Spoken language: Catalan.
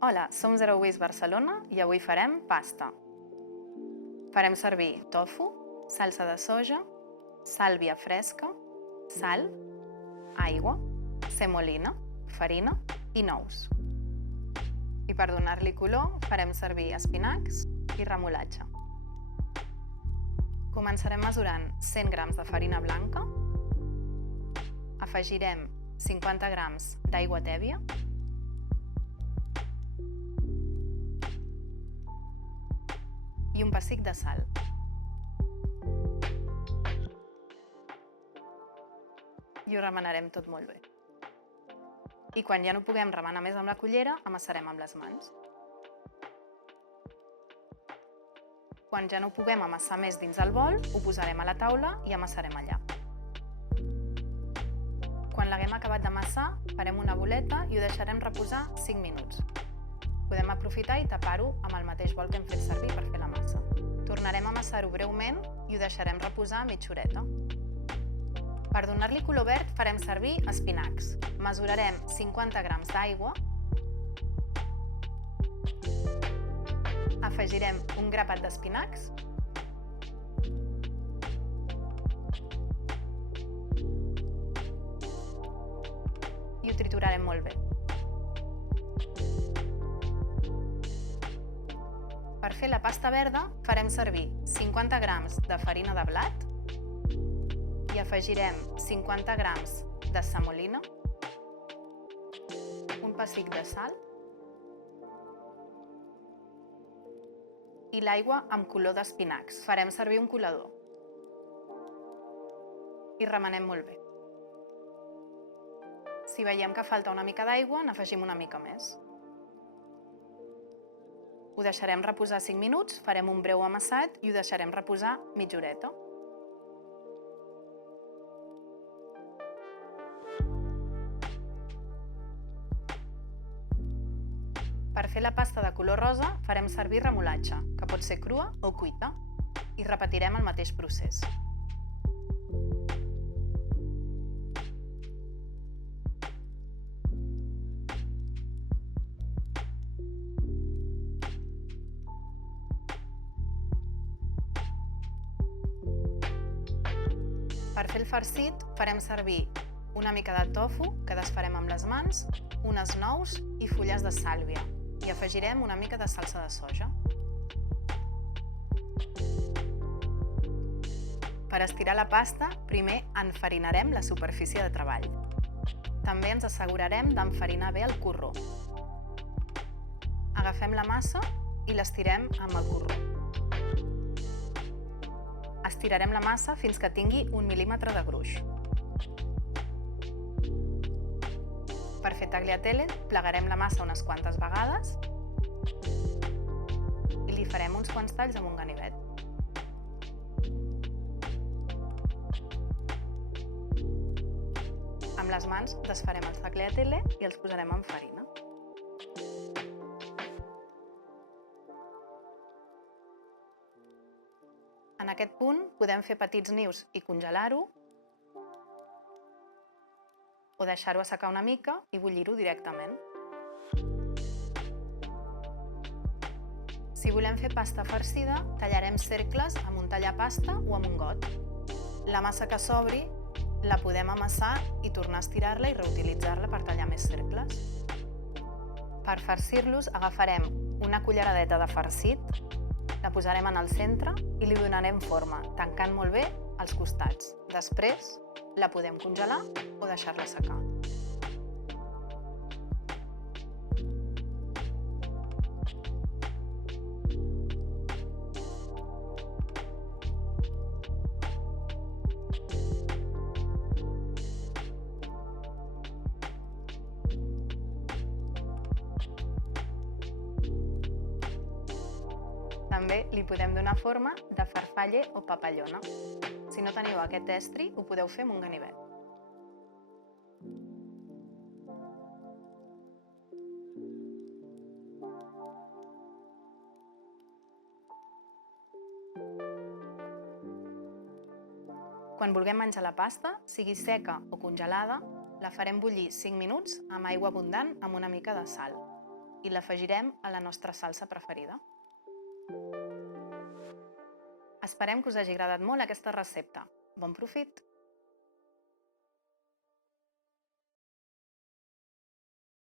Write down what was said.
Hola, som Zero Waste Barcelona i avui farem pasta. Farem servir tofu, salsa de soja, sàlvia fresca, sal, aigua, semolina, farina i nous. I per donar-li color farem servir espinacs i remolatge. Començarem mesurant 100 grams de farina blanca, afegirem 50 grams d'aigua tèbia, i un pessic de sal. I ho remenarem tot molt bé. I quan ja no puguem remenar més amb la cullera, amassarem amb les mans. Quan ja no puguem amassar més dins el bol, ho posarem a la taula i amassarem allà. Quan l'haguem acabat d'amassar, farem una boleta i ho deixarem reposar 5 minuts. Podem aprofitar i tapar-ho amb el mateix bol que hem fet servir per fer la massa. Tornarem a amassar-ho breument i ho deixarem reposar mitja horeta. Per donar-li color verd farem servir espinacs. Mesurarem 50 grams d'aigua, afegirem un grapat d'espinacs i ho triturarem molt bé. Per fer la pasta verda farem servir 50 grams de farina de blat i afegirem 50 grams de semolina, un pessic de sal i l'aigua amb color d'espinacs. Farem servir un colador i remenem molt bé. Si veiem que falta una mica d'aigua, n'afegim una mica més. Ho deixarem reposar 5 minuts, farem un breu amassat i ho deixarem reposar mitja horeta. Per fer la pasta de color rosa farem servir remolatge, que pot ser crua o cuita, i repetirem el mateix procés. Per fer el farcit farem servir una mica de tofu, que desfarem amb les mans, unes nous i fulles de sàlvia, i afegirem una mica de salsa de soja. Per estirar la pasta, primer enfarinarem la superfície de treball. També ens assegurarem d'enfarinar bé el corró. Agafem la massa i l'estirem amb el corró. Estirarem la massa fins que tingui 1 mil·límetre de gruix. Per fer tagliatelle, plegarem la massa unes quantes vegades i li farem uns quants talls amb un ganivet. Amb les mans desfarem els tagliatelle i els posarem en farina. En aquest punt podem fer petits nius i congelar-ho o deixar-ho assecar una mica i bullir-ho directament. Si volem fer pasta farcida, tallarem cercles amb un tallapasta o amb un got. La massa que sobri la podem amassar i tornar a estirar-la i reutilitzar-la per tallar més cercles. Per farcir-los agafarem una culleradeta de farcit, la posarem en el centre i li donarem forma, tancant molt bé els costats. Després la podem congelar o deixar-la secar. També li podem donar forma de farfalle o papallona. Si no teniu aquest estri, ho podeu fer amb un ganivet. Quan vulguem menjar la pasta, sigui seca o congelada, la farem bullir 5 minuts amb aigua abundant amb una mica de sal. i l'afegirem a la nostra salsa preferida. Esperem que us hagi agradat molt aquesta recepta. Bon profit!